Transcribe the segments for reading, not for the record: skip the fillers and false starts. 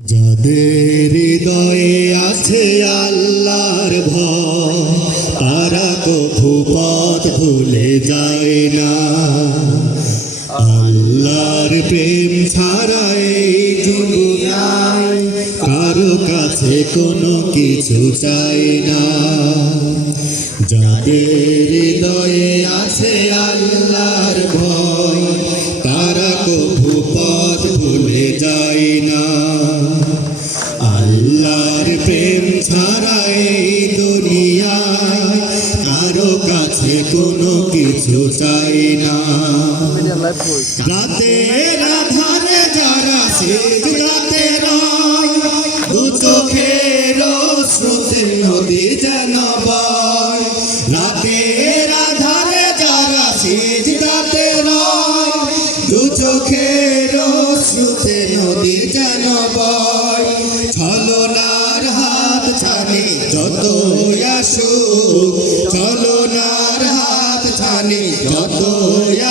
যাদের হৃদয়ে আছে আল্লাহর ভয়, তারা কভু পথ ভুলে যায় না। আল্লাহর প্রেম ছাড়া এই দুনিয়ায় কারো কাছে কোনো কিছু চাই না। যাদের হৃদয়ে আছে আল্লাহর ভয়, তারা কভু পথ ভুলে যায় না। আল্লাহর প্রেম ছাড়া এই দুনিয়ায় কারো কাছে কোনো কিছু চাই না। রাতের আধারে যারা সিজদাতে রয়, দু চোখের স্রোতে নদী যেন বয়। রাতের আধারে যারা সিজদাতে রয়, দু চোখের স্রোতে নদী যেন বয়। ছলনার হাত ছানি যত আসুক, ছলনার হাত ছানি যত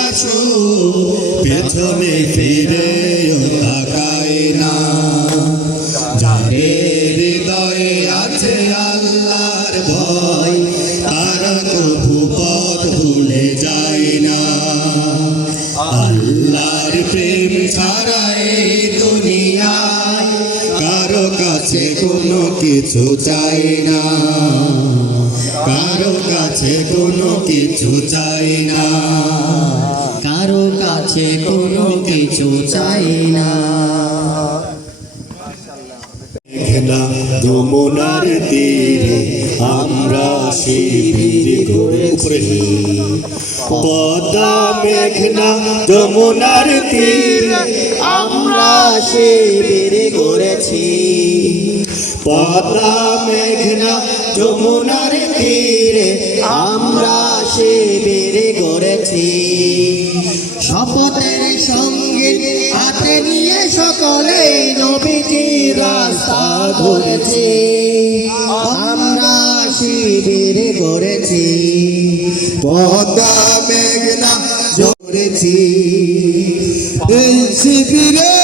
আসুক, পেছনে ফিরে তাকায় না। যাদের হৃদয়ে আছে আল্লাহর ভয়, তারা কভু পথ ভুলে যায় না। আল্লাহর প্রেম ছাড়া এই দুনিয়ায় কারো কাছে কোনো কিছু চাই না। কারো কাছে কোনো কিছু চাই না। কারো কাছে কোনো কিছু চাই না। মেঘনা যমুনার তীরে আমরা শিবির গড়েছি। পদ্মা মেঘনা যমুনার তীরে আমরা শিবির গড়েছি। পদ্মা মেঘনা যমুনার তীরে আমরা শিবির গড়েছি। শপথের সঙ্গে হাতে নিয়ে সকলে নবীজির রাস্তা ধরেছি। আমরা শিবির গড়েছি। পদ্মা মেঘনা গড়েছি। এই শিবিরে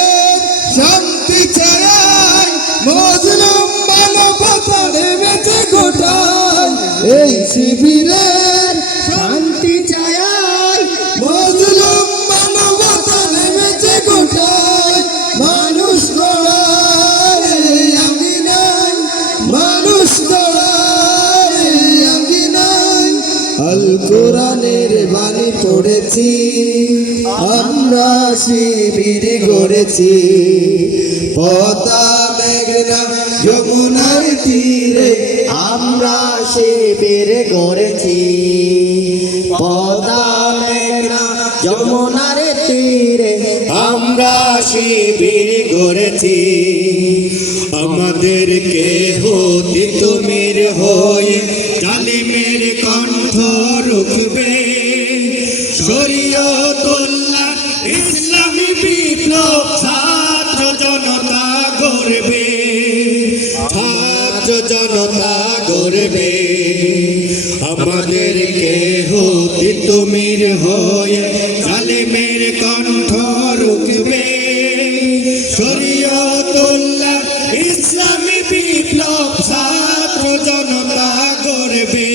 শান্তি চাই, মজলুম মানবতা নেমেছে গোটায়। এই শিবিরের শান্তি চাই, মজলুম মানবতা নেমেছে গোটায়। মানুষ গড়ায় আঙ্গিনায়, মানুষ গড়ায় আঙ্গিনায়। আল কোরআনের বাণী পড়েছি, আমরা শিবির গড়েছি। পদ্মা মেঘনা যমুনার তীরে আমরা শিবির গড়েছি। পদ্মা মেঘনা যমুনার তীরে আমরা শিবির গড়েছি। আমাদের কেহ তিতুমির হয়ে জালিমের কণ্ঠ রুখবে। শরীয়তুল্লাহ ইসলামী বিপ্লব ছাত্র জনতা গড়বে। ছাত্র জনতা গড়বে। আমাদের কেহ তিতুমির হয়ে জালিমের কণ্ঠ রুখবে। শরীয়তুল্লাহ ইসলামী বিপ্লব ছাত্র জনতা গড়বে।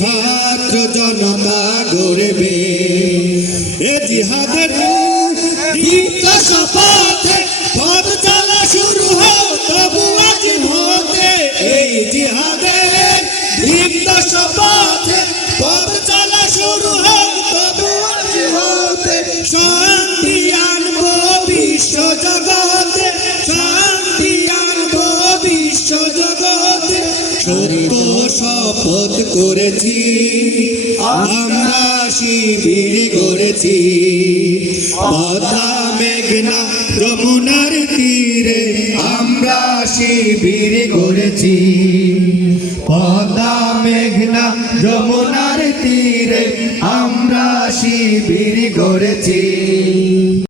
ছাত্র জনতা গড়বে। এ জিহাদের দীপ্ত শপথে পথ চলা শুরু হোক তবু আজ হতে। এই জিহাদের দীপ্ত শপথে পথ চলা শুরু হোক তবু আজ হতে। শান্তি আনবো বিশ্ব জগতে, শান্তি আনবো বিশ্ব জগতে। সত্য শপথ করেছি, আমরা শিবির গড়েছি। পদ্মা মেঘনা যমুনার তীরে আমরা শিবির গড়েছি। পদ্মা মেঘনা যমুনার তীরে আমরা শিবির গড়েছি।